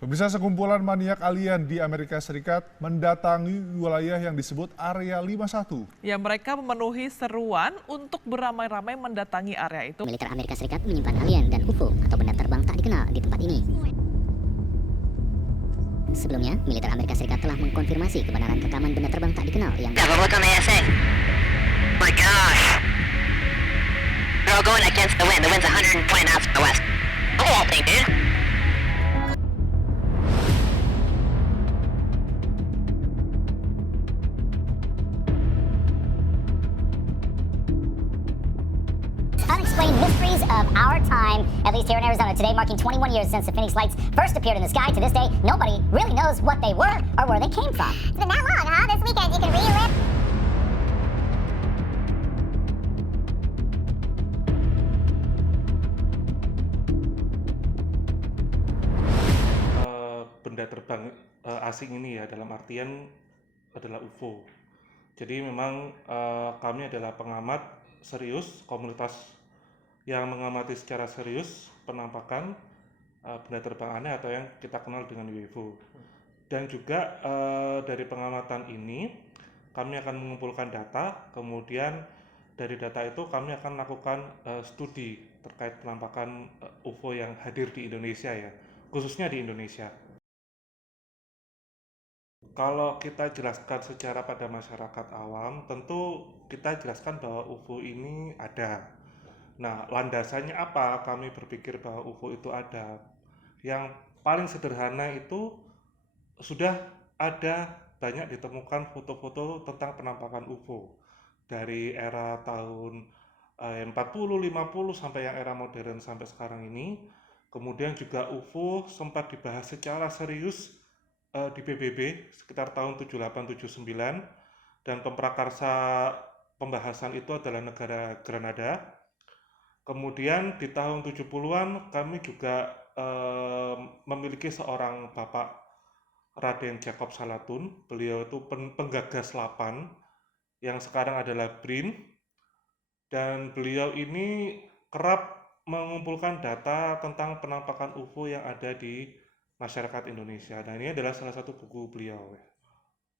Pemirsa, sekumpulan maniak alien di Amerika Serikat mendatangi wilayah yang disebut Area 51. Ya, mereka memenuhi seruan untuk beramai-ramai mendatangi area itu. Militer Amerika Serikat menyimpan alien dan UFO atau benda terbang tak dikenal di tempat ini. Sebelumnya, militer Amerika Serikat telah mengkonfirmasi kebenaran rekaman benda terbang tak dikenal yang Look on the ASA. My gosh. They're all going against the wind. The wind's 120 knots to the west. The whole thing, dude. unexplained mysteries of our time, at least here in Arizona. Today marking 21 years since the Phoenix Lights first appeared in the sky. To this day, nobody really knows what they were or where they came from. It's been that long, huh? This weekend you can relive. Benda terbang asing ini ya, dalam artian adalah UFO. Jadi memang kami adalah pengamat serius, komunitas yang mengamati secara serius penampakan benda terbang aneh atau yang kita kenal dengan UFO. Dan juga dari pengamatan ini kami akan mengumpulkan data, kemudian dari data itu kami akan melakukan studi terkait penampakan UFO yang hadir di Indonesia ya, khususnya di Indonesia. Kalau kita jelaskan secara pada masyarakat awam, tentu kita jelaskan bahwa UFO ini ada. Nah, landasannya apa kami berpikir bahwa UFO itu ada? Yang paling sederhana itu sudah ada banyak ditemukan foto-foto tentang penampakan UFO dari era tahun 40, 50 sampai yang era modern sampai sekarang ini. Kemudian juga UFO sempat dibahas secara serius di PBB sekitar tahun 78-79, dan pemprakarsa pembahasan itu adalah negara Granada. Kemudian di tahun 70-an kami juga memiliki seorang Bapak Raden Jacob Salatun. Beliau itu penggagas LAPAN yang sekarang adalah BRIN, dan beliau ini kerap mengumpulkan data tentang penampakan UFO yang ada di masyarakat Indonesia. Nah, ini adalah salah satu buku beliau,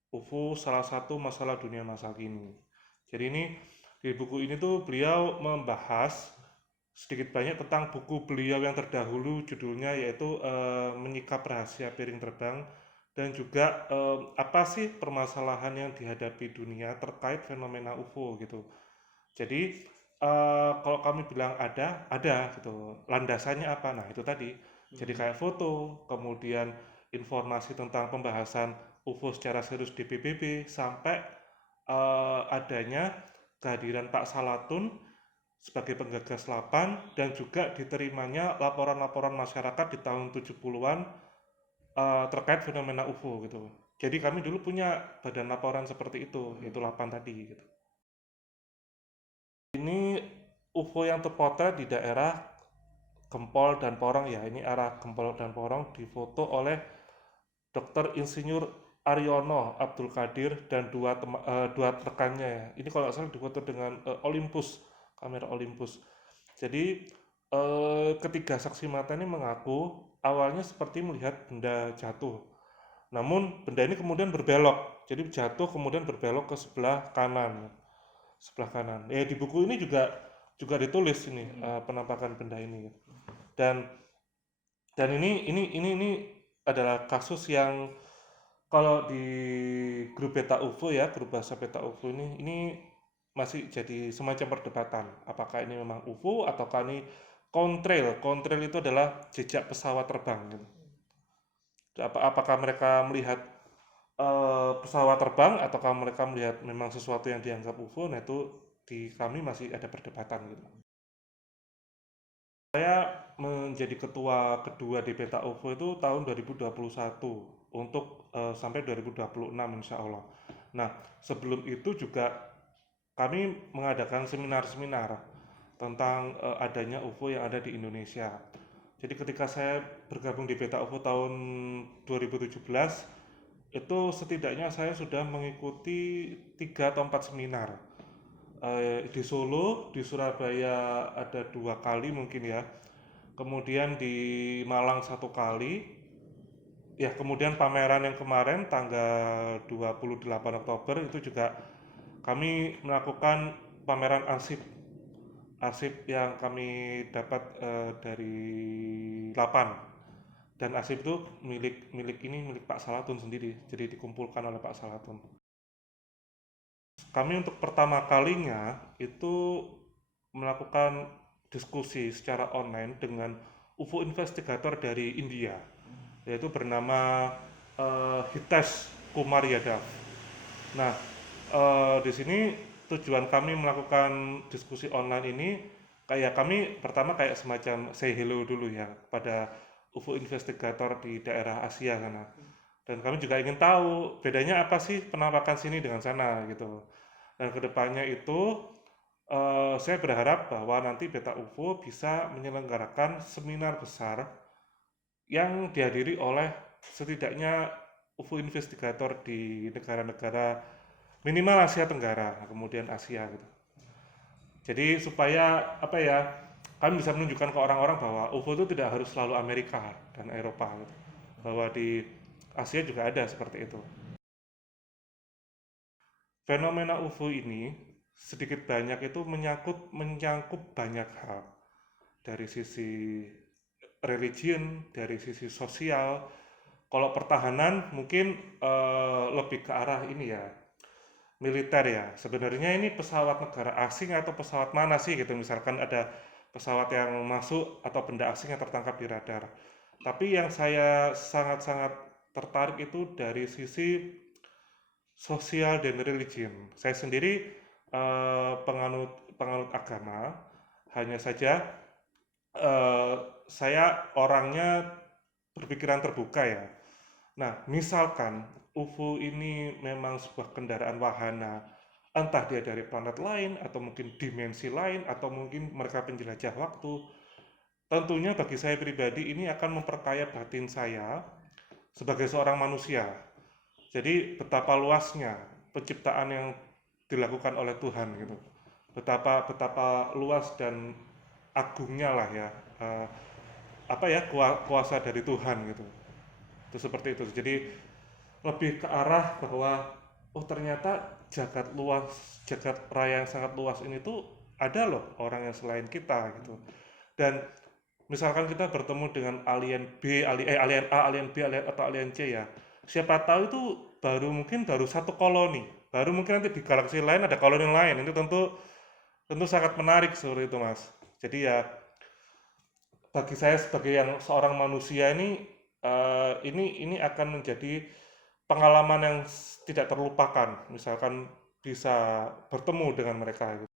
UFO salah satu masalah dunia masa kini. Jadi ini di buku ini tuh beliau membahas sedikit banyak tentang buku beliau yang terdahulu, judulnya yaitu Menyikap Rahasia Piring Terbang, dan juga apa sih permasalahan yang dihadapi dunia terkait fenomena UFO gitu. Jadi kalau kami bilang ada gitu. Landasannya apa? Nah, itu tadi. Jadi kayak foto, kemudian informasi tentang pembahasan UFO secara serius di PBB, sampai adanya kehadiran Pak Salatun sebagai penggagas LAPAN, dan juga diterimanya laporan-laporan masyarakat di tahun 70-an terkait fenomena UFO gitu. Jadi kami dulu punya badan laporan seperti itu, yaitu LAPAN tadi gitu. Ini UFO yang terpotret di daerah Gempol dan Porong ya. Ini arah Gempol dan Porong difoto oleh Dr. Insinyur Aryono Abdul Qadir dan dua rekannya ya. Ini kalau nggak salah difoto dengan Olympus, kamera Olympus. Jadi ketiga saksi mata ini mengaku awalnya seperti melihat benda jatuh. Namun benda ini kemudian berbelok. Jadi jatuh kemudian berbelok ke sebelah kanan. Ya, di buku ini juga ditulis ini penampakan benda ini. Dan ini adalah kasus yang kalau di grup Beta UFO ya, grup bahasa Beta UFO ini masih jadi semacam perdebatan. Apakah ini memang UFO ataukah ini contrail? Contrail itu adalah jejak pesawat terbang gitu. Apakah mereka melihat pesawat terbang ataukah mereka melihat memang sesuatu yang dianggap UFO? Nah, itu di kami masih ada perdebatan gitu. Saya menjadi ketua kedua di Beta UFO itu tahun 2021 untuk sampai 2026 insya Allah. Nah, sebelum itu juga kami mengadakan seminar-seminar tentang adanya UFO yang ada di Indonesia. Jadi ketika saya bergabung di Beta UFO tahun 2017, itu setidaknya saya sudah mengikuti 3 atau 4 seminar. Di Solo, di Surabaya ada 2 kali mungkin ya, kemudian di Malang 1 kali, Ya, kemudian pameran yang kemarin tanggal 28 Oktober itu juga kami melakukan pameran arsip yang kami dapat dari Lapan, dan arsip itu milik Pak Salatun sendiri, jadi dikumpulkan oleh Pak Salatun. Kami untuk pertama kalinya itu melakukan diskusi secara online dengan UFO investigator dari India, yaitu bernama Hitesh Kumar Yadav. Nah, di sini tujuan kami melakukan diskusi online ini, kayak kami pertama kayak semacam say hello dulu ya pada UFO investigator di daerah Asia sana. Dan kami juga ingin tahu bedanya apa sih penampakan sini dengan sana gitu. Dan kedepannya itu saya berharap bahwa nanti Beta UFO bisa menyelenggarakan seminar besar yang dihadiri oleh setidaknya UFO investigator di negara-negara minimal Asia Tenggara, kemudian Asia gitu. Jadi supaya apa ya, kami bisa menunjukkan ke orang-orang bahwa UFO itu tidak harus selalu Amerika dan Eropa gitu. Bahwa di Asia juga ada seperti itu. Fenomena UFO ini sedikit banyak itu menyangkut banyak hal, dari sisi religion, dari sisi sosial. Kalau pertahanan mungkin lebih ke arah ini ya, militer ya. Sebenarnya ini pesawat negara asing atau pesawat mana sih gitu, misalkan ada pesawat yang masuk atau benda asing yang tertangkap di radar. Tapi yang saya sangat-sangat tertarik itu dari sisi sosial dan religion. Saya sendiri penganut agama, hanya saja saya orangnya berpikiran terbuka ya. Nah, misalkan UFO ini memang sebuah kendaraan wahana, entah dia dari planet lain, atau mungkin dimensi lain, atau mungkin mereka penjelajah waktu, tentunya bagi saya pribadi ini akan memperkaya batin saya sebagai seorang manusia. Jadi betapa luasnya penciptaan yang dilakukan oleh Tuhan gitu, betapa luas dan agungnya lah ya, kuasa dari Tuhan gitu. Itu seperti itu. Jadi lebih ke arah bahwa ternyata jagat raya yang sangat luas ini tuh ada loh orang yang selain kita gitu. Dan misalkan kita bertemu dengan alien B, alien A, alien B, atau alien C ya, siapa tahu itu baru satu koloni, baru mungkin nanti di galaksi lain ada koloni lain. Itu tentu sangat menarik seperti itu, Mas. Jadi ya bagi saya sebagai seorang manusia ini akan menjadi pengalaman yang tidak terlupakan, misalkan bisa bertemu dengan mereka gitu.